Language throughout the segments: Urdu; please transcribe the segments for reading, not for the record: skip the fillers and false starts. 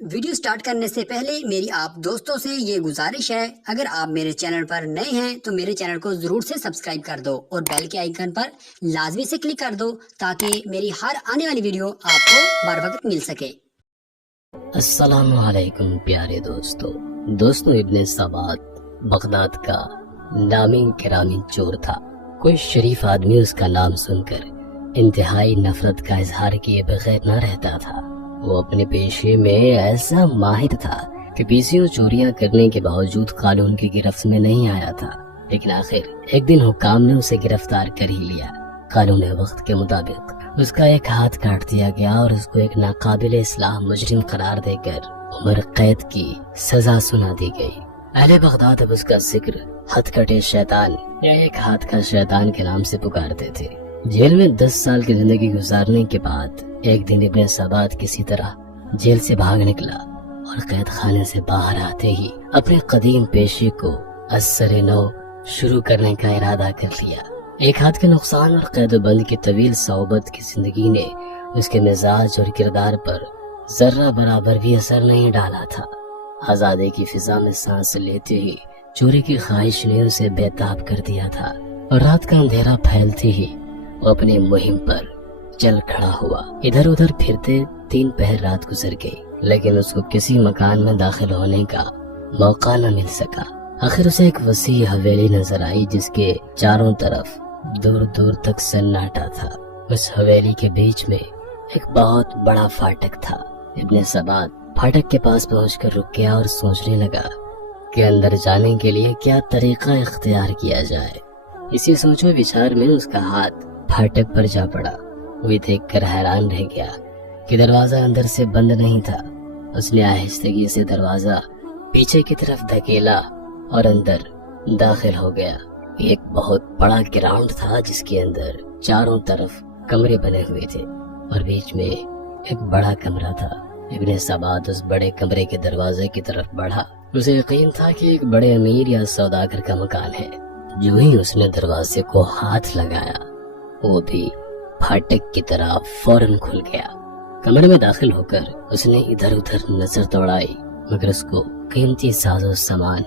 ویڈیو سٹارٹ کرنے سے پہلے میری آپ دوستوں سے یہ گزارش ہے، اگر آپ میرے چینل پر نئے ہیں تو میرے چینل کو ضرور سے سبسکرائب کر دو اور بیل کے آئیکن پر لازمی سے کلک کر دو تاکہ میری ہر آنے والی ویڈیو آپ کو بر وقت مل سکے۔ السلام علیکم پیارے دوستوں، ابن سبات بغداد کا نامی گرامی چور تھا۔ کوئی شریف آدمی اس کا نام سن کر انتہائی نفرت کا اظہار کیے بغیر نہ رہتا تھا۔ وہ اپنے پیشے میں ایسا ماہر تھا کہ بیسیوں چوریاں کرنے کے باوجود قانون کی گرفت میں نہیں آیا تھا، لیکن آخر ایک دن حکام نے اسے گرفتار کر ہی لیا۔ قانون وقت کے مطابق اس کا ایک ہاتھ کاٹ دیا گیا اور اس کو ایک ناقابل اصلاح مجرم قرار دے کر عمر قید کی سزا سنا دی گئی۔ اہل بغداد اب اس کا ذکر ہتھ کٹے شیطان یا ایک ہاتھ کا شیطان کے نام سے پکارتے تھے۔ جیل میں 10 سال کی زندگی گزارنے کے بعد ایک دن ابن سبات کسی طرح جیل سے بھاگ نکلا اور قید خانے سے باہر آتے ہی اپنے قدیم پیشے کو از سر نو شروع کرنے کا ارادہ کر لیا۔ ایک ہاتھ کے نقصان اور قید و بند کی طویل صحبت کی زندگی نے اس کے مزاج اور کردار پر ذرہ برابر بھی اثر نہیں ڈالا تھا۔ آزادی کی فضا میں سانس لیتے ہی چوری کی خواہش نے اسے بے تاب کر دیا تھا، اور رات کا اندھیرا پھیلتے ہی وہ اپنی مہم پر چل کھڑا ہوا۔ ادھر ادھر پھرتے 3 پہر رات گزر گئی، لیکن اس کو کسی مکان میں داخل ہونے کا موقع نہ مل سکا۔ آخر اسے ایک وسیع حویلی نظر آئی جس کے چاروں طرف دور دور تک سناٹا تھا۔ اس حویلی کے بیچ میں ایک بہت بڑا فاٹک تھا۔ ابن سبات فاٹک کے پاس پہنچ کر رک گیا اور سوچنے لگا کہ اندر جانے کے لیے کیا طریقہ اختیار کیا جائے۔ اسی سوچ و بچار میں اس کا ہاتھ پھاٹک پر جا پڑا۔ وہ دیکھ کر حیران رہ گیا کہ دروازہ اندر سے بند نہیں تھا۔ اس نے آہستگی سے دروازہ پیچھے کی طرف دھکیلا اور اندر داخل ہو گیا۔ ایک بہت بڑا گراؤنڈ تھا جس کے اندر چاروں طرف کمرے بنے ہوئے تھے اور بیچ میں ایک بڑا کمرہ تھا۔ ابن سبات اس بڑے کمرے کے دروازے کی طرف بڑھا۔ اسے یقین تھا کہ ایک بڑے امیر یا سوداگر کا مکان ہے۔ جو ہی اس نے دروازے کو ہاتھ لگایا، وہ بھی پھاٹک کی طرح فوراً کھل گیا۔ کمرے میں داخل ہو کر اس نے ادھر ادھر نظر دوڑائی، مگر اس کو قیمتی ساز و سامان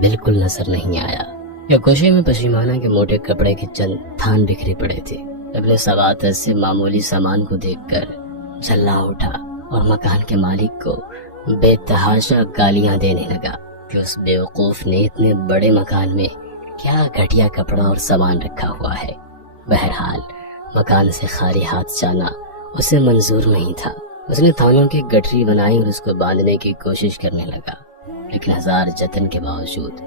بالکل نظر نہیں آیا۔ یا کوشے میں پشیمانہ کے موٹے کپڑے کے چند تھان بکھرے پڑے تھے۔ ابن سبات ایسے معمولی سامان کو دیکھ کر جھلا اٹھا اور مکان کے مالک کو بے تحاشا گالیاں دینے لگا کہ اس بیوقوف نے اتنے بڑے مکان میں کیا گھٹیا کپڑا اور سامان رکھا ہوا ہے۔ بہرحال مکان سے خالی ہاتھ جانا اسے منظور نہیں تھا۔ اس نے تھانوں کی گٹری بنائی اور اس کو باندھنے کی کوشش کرنے لگا، لیکن ہزار جتن کے باوجود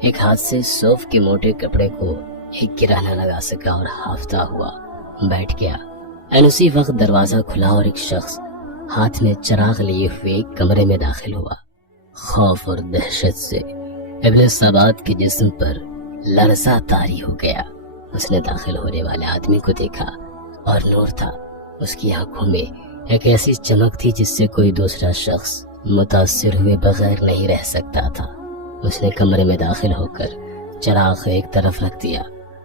ایک ہاتھ سے صوف کے موٹے کپڑے کو ایک گرہ نہ لگا سکا اور ہافتہ ہوا بیٹھ گیا۔ اسی وقت دروازہ کھلا اور ایک شخص ہاتھ میں چراغ لیے ہوئے کمرے میں داخل ہوا۔ خوف اور دہشت سے ابن سبات کے جسم پر لرزہ طاری ہو گیا۔ اس نے داخل ہونے والے آدمی کو دیکھا اور نور تھا۔ اس کی آنکھوں میں ایک ایسی چمک تھی جس سے کوئی دوسرا شخص متاثر ہوئے بغیر نہیں رہ سکتا تھا۔ اس نے کمرے میں داخل ہو کر چراغ ایک طرف رکھ دیا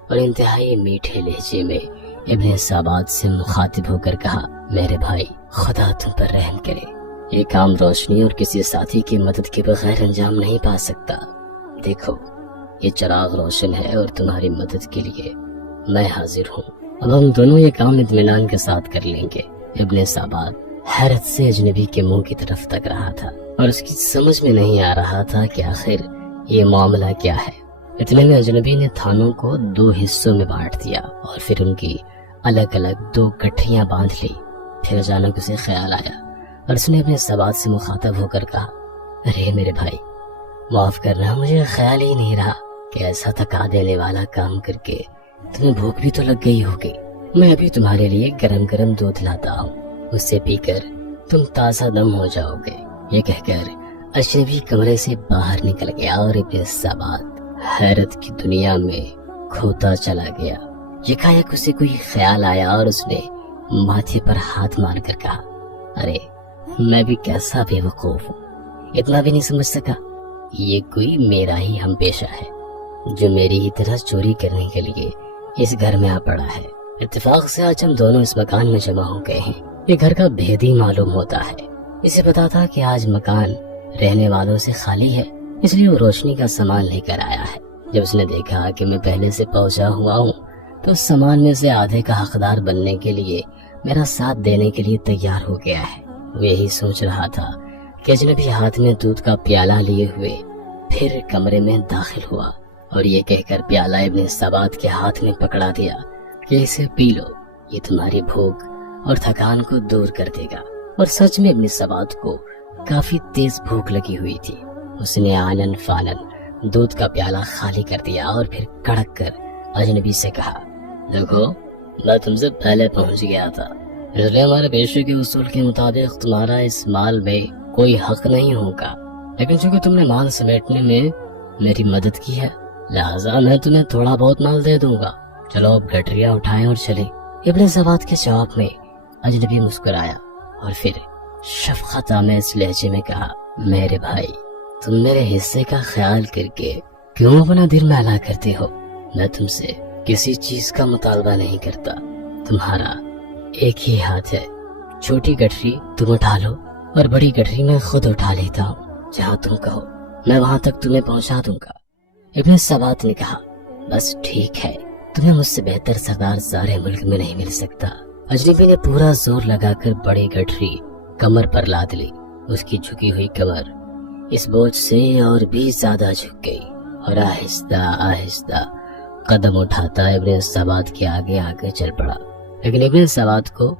اور انتہائی میٹھے لہجے میں ابن سبات سے مخاطب ہو کر کہا، میرے بھائی، خدا تم پر رحم کرے۔ یہ کام روشنی اور کسی ساتھی کی مدد کے بغیر انجام نہیں پا سکتا۔ دیکھو، یہ چراغ روشن ہے اور تمہاری مدد کے لیے میں حاضر ہوں۔ اب ہم دونوں یہ کام اطمینان کے ساتھ کر لیں گے۔ ابن سبات حیرت سے اجنبی کے منہ کی طرف تک رہا تھا اور اس کی سمجھ میں نہیں آ رہا تھا کہ آخر یہ معاملہ کیا ہے۔ اتنے میں اجنبی نے تھانوں کو 2 حصوں میں بانٹ دیا اور پھر ان کی الگ الگ 2 گٹھیاں باندھ لی۔ پھر اچانک اسے خیال آیا اور اس نے اپنے سبات سے مخاطب ہو کر کہا، ارے میرے بھائی، معاف کرنا، مجھے خیال ہی نہیں رہا کہ ایسا تھکا دینے والا کام کر کے تمہیں بھوک بھی تو لگ گئی ہوگی۔ میں ابھی تمہارے لیے گرم گرم دودھ لاتا ہوں، اس سے پی کر تم تازہ دم ہو جاؤ گے۔ یہ کہہ کر اجنبی کمرے سے باہر نکل گیا اور ابن سبات حیرت کی دنیا میں کھوتا چلا گیا۔ یکایک اسے کوئی خیال آیا اور اس نے ماتھے پر ہاتھ مار کر کہا، ارے میں بھی کیسا بے وقوف ہوں، اتنا بھی نہیں سمجھ سکا۔ یہ کوئی میرا ہی ہم پیشہ ہے جو میری ہی طرح چوری کرنے کے لیے اس گھر میں آ پڑا ہے۔ اتفاق سے آج ہم دونوں اس مکان میں جمع ہو گئے ہیں۔ یہ گھر کا بھید ہی معلوم ہوتا ہے۔ اسے پتا تھا کہ آج مکان رہنے والوں سے خالی ہے، اس لیے وہ روشنی کا سامان لے کر آیا ہے۔ جب اس نے دیکھا کہ میں پہلے سے پہنچا ہوا ہوں تو اس سامان میں سے آدھے کا حقدار بننے کے لیے میرا ساتھ دینے کے لیے تیار ہو گیا ہے۔ وہ یہی سوچ رہا تھا کہ اجنبی ہاتھ میں دودھ کا پیالہ لیے ہوئے پھر کمرے میں داخل ہوا اور یہ کہہ کر پیالہ ابن سبات کے ہاتھ میں پکڑا دیا کہ اسے پی لو، یہ تمہاری بھوک اور تھکان کو دور کر دے گا۔ اور سچ میں ابن سبات کو کافی تیز بھوک لگی ہوئی تھی۔ اس نے آنن فانن دودھ کا پیالہ خالی کر دیا اور پھر کڑک کر اجنبی سے کہا، دیکھو میں تم سے پہلے پہنچ گیا تھا، اس لیے ہمارے پیشے کے اصول کے مطابق تمہارا اس مال میں کوئی حق نہیں ہوگا، لیکن چونکہ تم نے مال سمیٹنے میں میری مدد کی ہے لہٰذا میں تمہیں تھوڑا بہت مال دے دوں گا۔ چلو اب گٹریاں اٹھائیں اور چلیں۔ ابن سبات کے جواب میں اجنبی مسکرایا اور پھر شفقت آمیز لہجے میں کہا، میرے بھائی تم میرے حصے کا خیال کر کے کیوں اپنا دل میلا کرتے ہو؟ میں تم سے کسی چیز کا مطالبہ نہیں کرتا، تمہارا ایک ہی ہاتھ ہے، چھوٹی گٹری تم اٹھا لو اور بڑی گٹری میں خود اٹھا لیتا ہوں، جہاں تم کہو میں وہاں تک تمہیں پہنچا دوں گا۔ ابن سبات نے کہا، بس ٹھیک ہے، تمہیں مجھ سے بہتر سردار سارے ملک میں نہیں مل سکتا۔ اجنبی نے پورا زور لگا کر بڑی گٹری کمر پر لاد لی۔ اس کی جھکی ہوئی کمر اس بوجھ سے اور بھی زیادہ جھک گئی اور آہستہ آہستہ قدم اٹھاتا ابن سبات کے آگے آگے چل پڑا۔ لیکن ابن سبات کو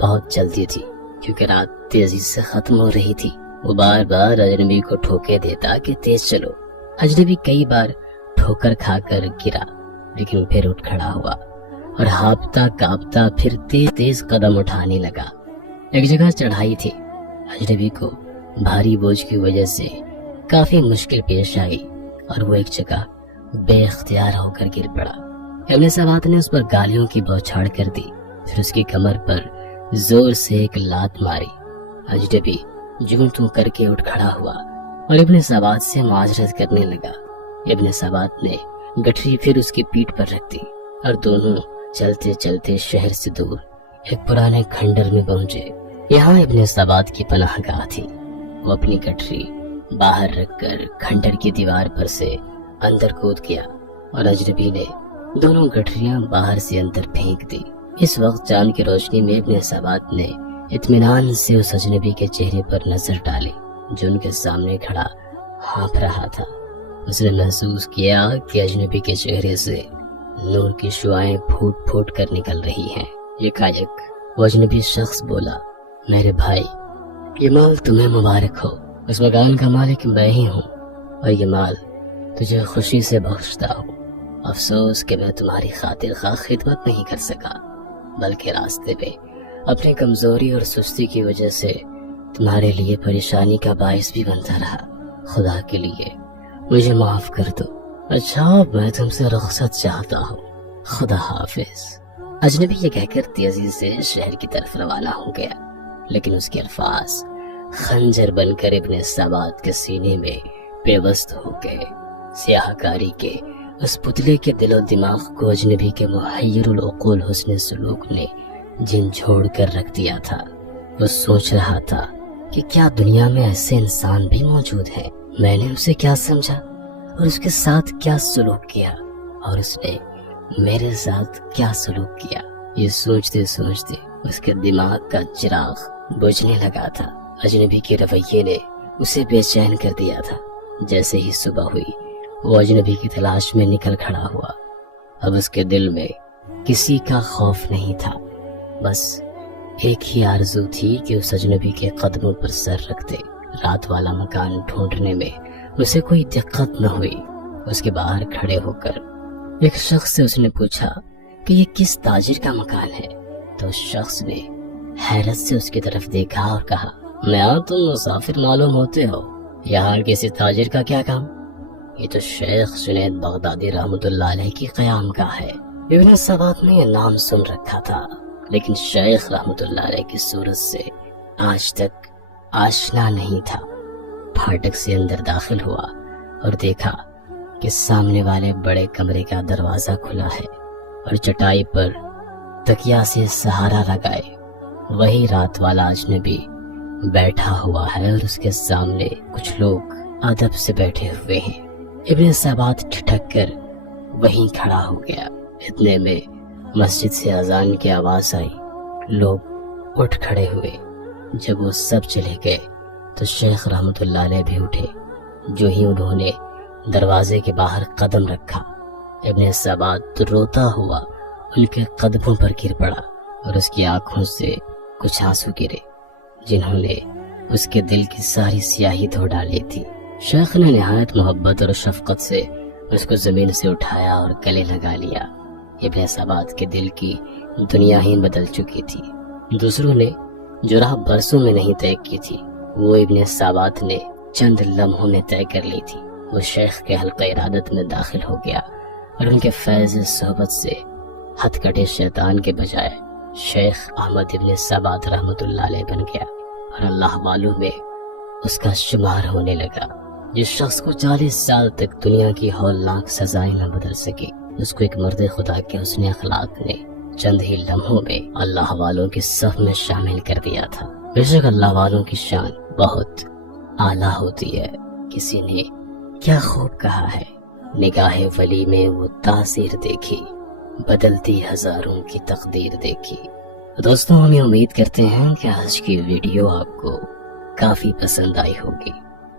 بہت جلدی تھی کیونکہ رات تیزی سے ختم ہو رہی تھی۔ وہ بار بار اجنبی کو ٹھوکے دیتا کہ تیز چلو۔ اجنبی کئی بار ٹھوکر کھا کر گرا لیکن پھر اٹھ کھڑا ہوا اور ہانپتا کانپتا پھر تیز تیز قدم اٹھانے لگا۔ ایک جگہ چڑھائی تھی، اجنبی کو بھاری بوجھ کی وجہ سے کافی مشکل پیش آئی اور وہ ایک جگہ بے اختیار ہو کر گر پڑا۔ ابن سبات نے اس پر گالیوں کی بوچھاڑ کر دی، پھر اس کی کمر پر زور سے ایک لات ماری۔ اجنبی جوں توں کر کے اٹھ کھڑا ہوا اور ابن سبات سے معذرت کرنے لگا۔ ابن سبات نے گٹری پھر اس کی پیٹھ پر رکھ دی اور دونوں چلتے چلتے شہر سے دور ایک پرانے کھنڈر میں پہنچے۔ یہاں ابن سبات کی پناہ گاہ تھی۔ وہ اپنی گٹری باہر رکھ کر کھنڈر کی دیوار پر سے اندر کود گیا اور اجنبی نے دونوں گٹریاں باہر سے اندر پھینک دی۔ اس وقت چاند کی روشنی میں ابن سبات نے اطمینان سے اس اجنبی کے چہرے پر نظر ڈالی جو ان کے سامنے کھڑا ہانپ رہا تھا۔ اس نے محسوس کیا کہ اجنبی کے چہرے سے نور کی شعائیں پھوٹ پھوٹ کر نکل رہی ہیں۔ یکایک وہ اجنبی شخص بولا، میرے بھائی یہ مال تمہیں مبارک ہو، اس مکان کا مالک میں ہی ہوں اور یہ مال تجھے خوشی سے بخشتا ہوں۔ افسوس کہ میں تمہاری خاطر خواہ خدمت نہیں کر سکا، بلکہ راستے پہ اپنی کمزوری اور سستی کی وجہ سے تمہارے لیے پریشانی کا باعث بھی بنتا رہا۔ خدا کے لیے مجھے معاف کر دو۔ اچھا میں تم سے رخصت چاہتا ہوں، خدا حافظ۔ اجنبی یہ کہہ کر تیزی سے شہر کی طرف روانہ ہو گیا، لیکن اس کے الفاظ خنجر بن کر ابن سبات کے سینے میں پیوست ہو گئے۔ سیاہ کاری کے اس پتلے کے دل و دماغ کو اجنبی کے محیر العقول حسن سلوک نے جن چھوڑ کر رکھ دیا تھا۔ وہ سوچ رہا تھا کہ کیا دنیا میں ایسے انسان بھی موجود ہیں؟ میں نے اسے کیا سمجھا اور اس کے ساتھ کیا سلوک کیا اور اس نے میرے ساتھ کیا سلوک کیا؟ یہ سوچتے سوچتے اس کے دماغ کا چراغ بجھنے لگا تھا۔ اجنبی کے رویے نے اسے بے چین کر دیا تھا۔ جیسے ہی صبح ہوئی وہ اجنبی کی تلاش میں نکل کھڑا ہوا۔ اب اس کے دل میں کسی کا خوف نہیں تھا، بس ایک ہی آرزو تھی کہ اس اجنبی کے قدموں پر سر رکھ دے۔ رات والا مکان ڈھونڈنے میں اسے کوئی دقت نہ ہوئی۔ اس کے باہر کھڑے ہو کر ایک شخص سے اس نے پوچھا کہ یہ کس تاجر کا مکان ہے، تو اس شخص نے حیرت سے اس کی طرف دیکھا اور کہا، میں تم مسافر معلوم ہوتے ہو، یہاں کسی تاجر کا کیا کام؟ یہ تو شیخ جنید بغدادی رحمۃ اللہ علیہ کی قیام گاہ ہے۔ ابن سبات نے یہ نام سن رکھا تھا، لیکن شیخ رحمۃ اللہ علیہ کی صورت سے آج تک آشنا نہیں تھا۔ پھاٹک سے اندر داخل ہوا اور دیکھا کہ سامنے والے بڑے کمرے کا دروازہ کھلا ہے اور چٹائی پر تکیا سے سہارا لگائے وہی رات والا اجنبی بیٹھا ہوا ہے اور اس کے سامنے کچھ لوگ ادب سے بیٹھے ہوئے ہیں۔ ابن ثبات ٹھٹک کر وہیں کھڑا ہو گیا۔ اتنے میں مسجد سے اذان کی آواز آئی، لوگ اٹھ کھڑے ہوئے۔ جب وہ سب چلے گئے تو شیخ رحمت اللہ علیہ بھی اٹھے۔ جو ہی انہوں نے دروازے کے باہر قدم رکھا، ابن ثبات روتا ہوا ان کے قدموں پر گر پڑا اور اس کی آنکھوں سے کچھ آنسو گرے جنہوں نے اس کے دل کی ساری سیاہی دھو ڈالی تھی۔ شیخ نے نہایت محبت اور شفقت سے اس کو زمین سے اٹھایا اور گلے لگا لیا۔ ابن ثبات کے دل کی دنیا ہی بدل چکی تھی۔ دوسروں نے جو راہ برسوں میں نہیں طے کی تھی، وہ ابن ثبات نے چند لمحوں میں طے کر لی تھی۔ وہ شیخ کے حلقہ ارادت میں داخل ہو گیا اور ان کے فیض صحبت سے ہتھ کٹے شیطان کے بجائے شیخ احمد ابن ثبات رحمت اللہ علیہ بن گیا اور اللہ والوں میں اس کا شمار ہونے لگا۔ جس شخص کو 40 سال تک دنیا کی ہولناک سزائیں نہ بدل سکی، اس کو ایک مرد خدا کے حسن اخلاق نے چند ہی لمحوں میں اللہ والوں کی صف میں شامل کر دیا تھا۔ بے شک اللہ والوں کی شان بہت اعلیٰ ہوتی ہے۔ کسی نے کیا خوب کہا ہے، نگاہ ولی میں وہ تاثیر دیکھی، بدلتی ہزاروں کی تقدیر دیکھی۔ دوستوں، ہم یہ امید کرتے ہیں کہ آج کی ویڈیو آپ کو کافی پسند آئی ہوگی،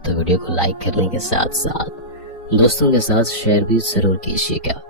تو ویڈیو کو لائک کرنے کے ساتھ ساتھ دوستوں کے ساتھ شیئر بھی ضرور کیجیے گا۔